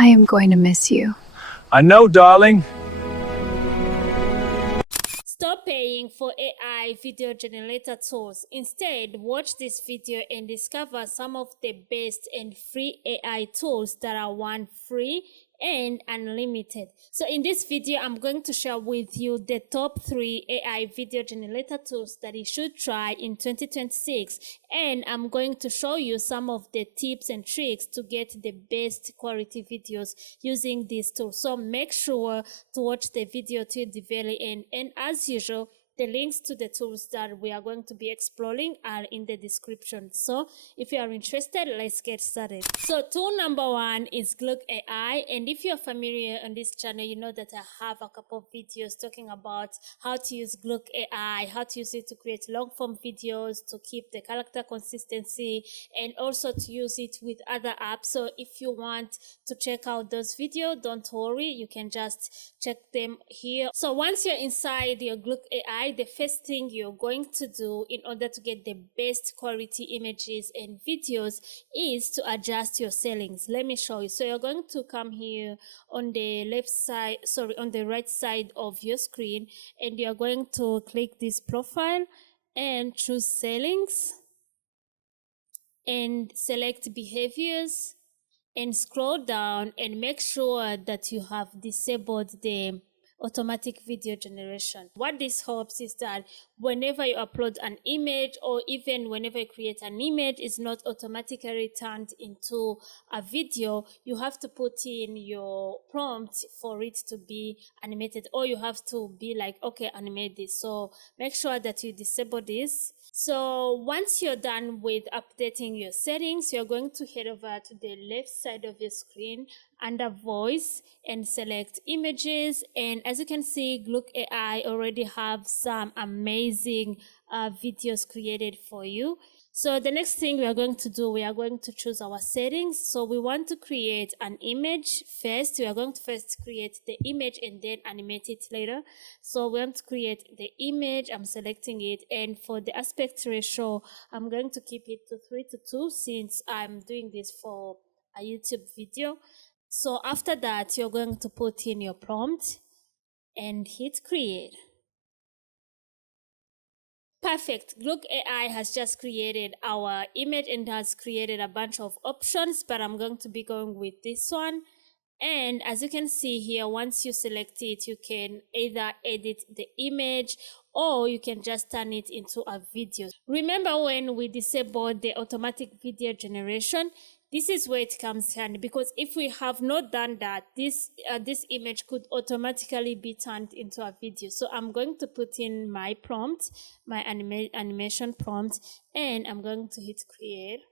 I am going to miss you. I know, darling. Stop paying for AI video generator tools. Instead, watch this video and discover some of the best and free AI tools that are free and unlimited. So in this video, I'm going to share with you the top 3 AI video generator tools that you should try in 2026. And I'm going to show you some of the tips and tricks to get the best quality videos using these tools. So make sure to watch the video till the very end. And as usual, the links to the tools that we are going to be exploring are in the description. So if you are interested, let's get started. So tool number 1 is Grok AI. And if you're familiar on this channel, you know that I have a couple of videos talking about how to use Grok AI, how to use it to create long form videos, to keep the character consistency, and also to use it with other apps. So if you want to check out those videos, don't worry, you can just check them here. So once you're inside your Grok AI, the first thing you're going to do in order to get the best quality images and videos is to adjust your settings. Let me show you. So you're going to come here on the on the right side of your screen, and you're going to click this profile and choose settings and select behaviors and scroll down and make sure that you have disabled the automatic video generation. What this helps is that whenever you upload an image, or even whenever you create an image, it's not automatically turned into a video. You have to put in your prompt for it to be animated, or you have to be like, okay, animate this. So make sure that you disable this. So once you're done with updating your settings, you're going to head over to the left side of your screen under voice and select images. And as you can see, Grok AI already have some amazing videos created for you. So the next thing we are going to do, we are going to choose our settings. So we want to create an image first. We are going to first create the image and then animate it later. So we want to create the image. I'm selecting it. And for the aspect ratio, I'm going to keep it to 3:2 since I'm doing this for a YouTube video. So after that, you're going to put in your prompt and hit create. Perfect. Grok AI has just created our image and has created a bunch of options, but I'm going to be going with this one. And as you can see here, once you select it, you can either edit the image or you can just turn it into a video. Remember when we disabled the automatic video generation? This is where it comes handy, because if we have not done that, this image could automatically be turned into a video. So I'm going to put in my prompt, my animation prompt, and I'm going to hit create.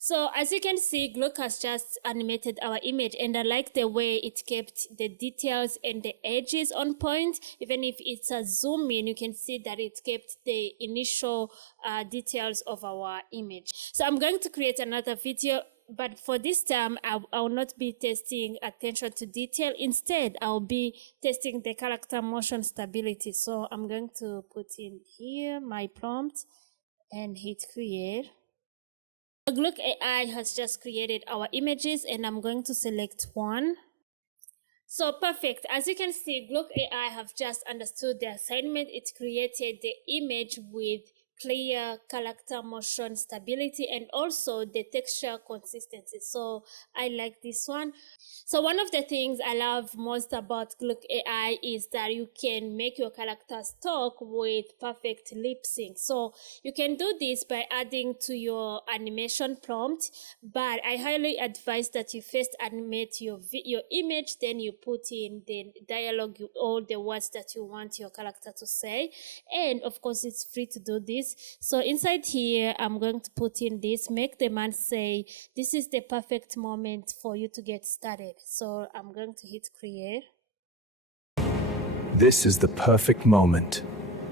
So as you can see, Grok has just animated our image, and I like the way it kept the details and the edges on point. Even if it's a zoom in, you can see that it kept the initial details of our image. So I'm going to create another video, but for this time, I will not be testing attention to detail. Instead, I'll be testing the character motion stability. So I'm going to put in here my prompt and hit create. Grok AI has just created our images, and I'm going to select one. So perfect. As you can see, Grok AI have just understood the assignment. It created the image with clear character motion stability and also the texture consistency. So I like this one. So one of the things I love most about Grok AI is that you can make your characters talk with perfect lip sync. So you can do this by adding to your animation prompt, but I highly advise that you first animate your image, then you put in the dialogue, all the words that you want your character to say. And of course, it's free to do this. So inside here, I'm going to put in this, make the man say, this is the perfect moment for you to get started. So I'm going to hit create. This is the perfect moment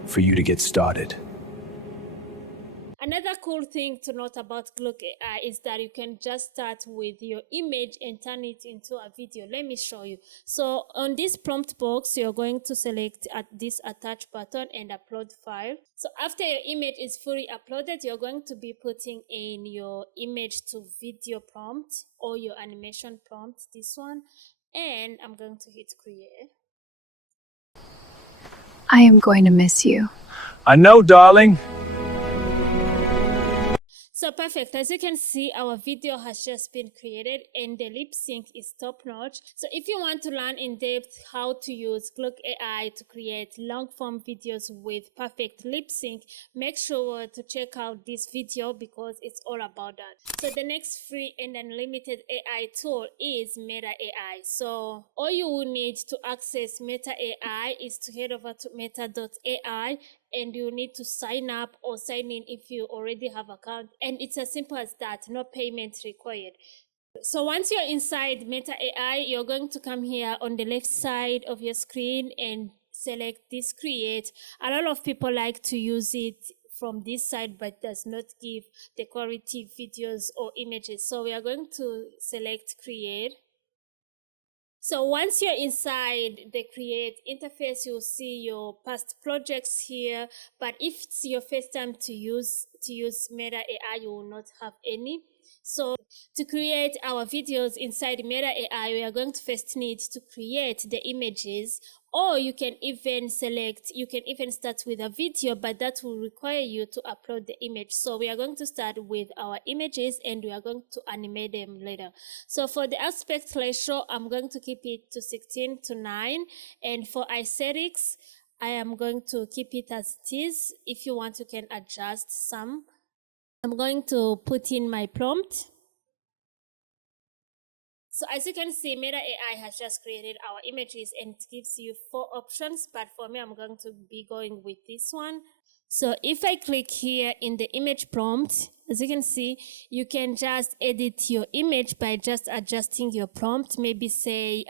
for you to get started. Another cool thing to note about Grok AI is that you can just start with your image and turn it into a video. Let me show you. So on this prompt box, you're going to select at this attach button and upload file. So after your image is fully uploaded, you're going to be putting in your image to video prompt or your animation prompt, this one. And I'm going to hit create. I am going to miss you. I know, darling. So perfect. As you can see, our video has just been created and the lip sync is top notch. So if you want to learn in depth how to use Grok AI to create long form videos with perfect lip sync, make sure to check out this video because it's all about that. So the next free and unlimited AI tool is Meta AI. So all you will need to access Meta AI is to head over to meta.ai, and you need to sign up or sign in if you already have account, and it's as simple as that. No payment required. So once you're inside Meta AI, you're going to come here on the left side of your screen and select this create. A lot of people like to use it from this side but does not give the quality videos or images, so we are going to select create. So once you're inside the create interface, you'll see your past projects here. But if it's your first time to use Meta AI, you will not have any. So to create our videos inside Meta AI, we are going to first need to create the images, or you can even start with a video, but that will require you to upload the image. So we are going to start with our images and we are going to animate them later. So for the aspect ratio, I'm going to keep it to 16:9, and for aesthetics, I am going to keep it as it is. If you want, you can adjust some. I'm going to put in my prompt. So as you can see, Meta AI has just created our images and it gives you 4 options, but for me, I'm going to be going with this one. So if I click here in the image prompt, as you can see, you can just edit your image by just adjusting your prompt. Maybe say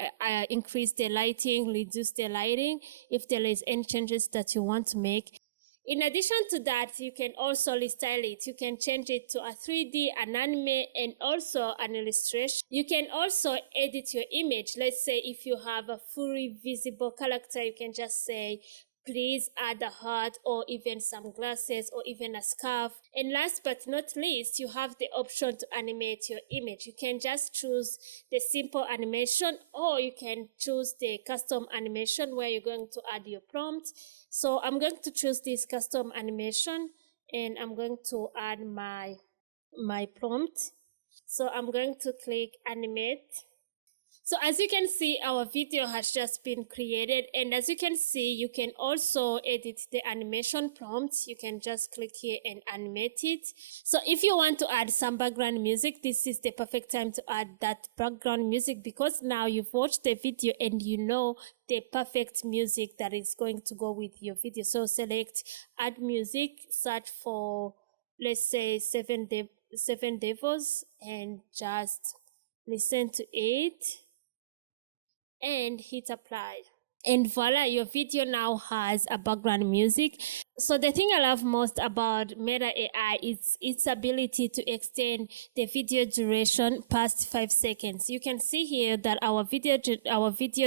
increase the lighting, reduce the lighting, if there is any changes that you want to make. In addition to that, you can also restyle it. You can change it to a 3D, an anime, and also an illustration. You can also edit your image. Let's say if you have a fully visible character, you can just say, please add a heart or even some glasses or even a scarf. And last but not least, you have the option to animate your image. You can just choose the simple animation, or you can choose the custom animation where you're going to add your prompt. So I'm going to choose this custom animation and I'm going to add my prompt. So I'm going to click animate. So as you can see, our video has just been created, and as you can see, you can also edit the animation prompts. You can just click here and animate it. So if you want to add some background music, this is the perfect time to add that background music, because now you've watched the video and you know the perfect music that is going to go with your video. So select add music, search for, let's say, Seven Devils, and just listen to it and hit apply. And voila, your video now has a background music. So the thing I love most about Meta AI is its ability to extend the video duration past 5 seconds. You can see here that our video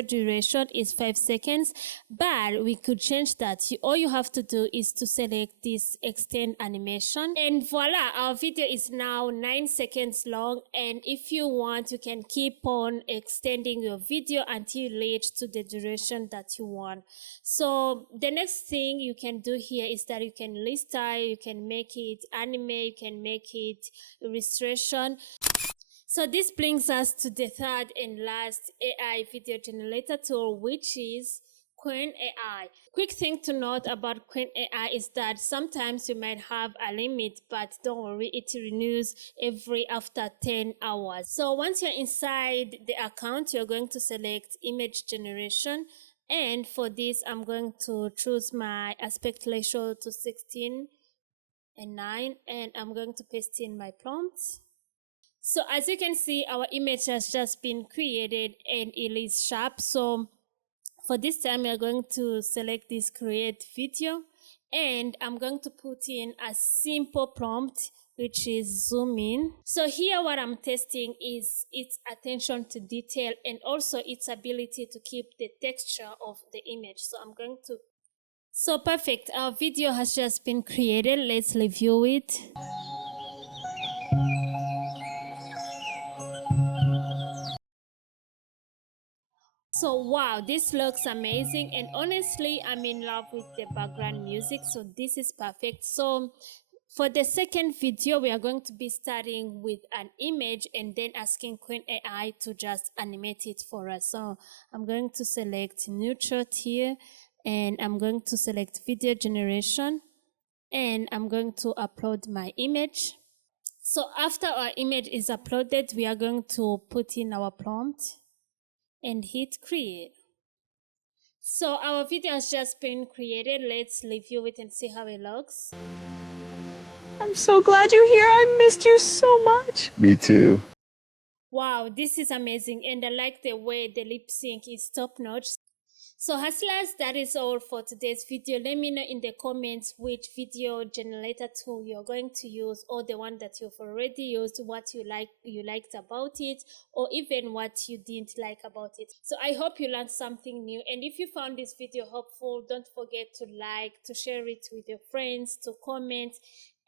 duration is 5 seconds, but we could change that. All you have to do is to select this extend animation, and voila, our video is now 9 seconds long. And if you want, you can keep on extending your video until you reach to the duration that you want. So the next thing you can do here is that you can restyle, you can make it anime, you can make it illustration. So this brings us to the third and last AI video generator tool, which is QWEN AI. Quick thing to note about QWEN AI is that sometimes you might have a limit, but don't worry, it renews every after 10 hours. So once you're inside the account, you're going to select image generation. And for this, I'm going to choose my aspect ratio to 16:9, and I'm going to paste in my prompts. So as you can see, our image has just been created and it is sharp. So for this time, we are going to select this create video, and I'm going to put in a simple prompt, which is zoom in. So here what I'm testing is its attention to detail and also its ability to keep the texture of the image. So I'm going to, so perfect, our video has just been created. Let's review it. So wow, this looks amazing, and honestly I'm in love with the background music, so this is perfect. So for the second video, we are going to be starting with an image and then asking QWEN AI to just animate it for us. So I'm going to select new shot here, and I'm going to select video generation, and I'm going to upload my image. So after our image is uploaded, we are going to put in our prompt and hit create. So our video has just been created. Let's review it and see how it looks. I'm so glad you're here. I missed you so much. Me too. Wow, this is amazing, and I like the way the lip sync is top notch. So hustlers, that is all for today's video. Let me know in the comments which video generator tool you're going to use, or the one that you've already used, what you liked about it, or even what you didn't like about it. So I hope you learned something new, and if you found this video helpful, don't forget to like, to share it with your friends, to comment,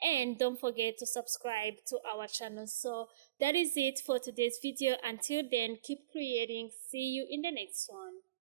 and don't forget to subscribe to our channel. So that is it for today's video. Until then, keep creating. See you in the next one.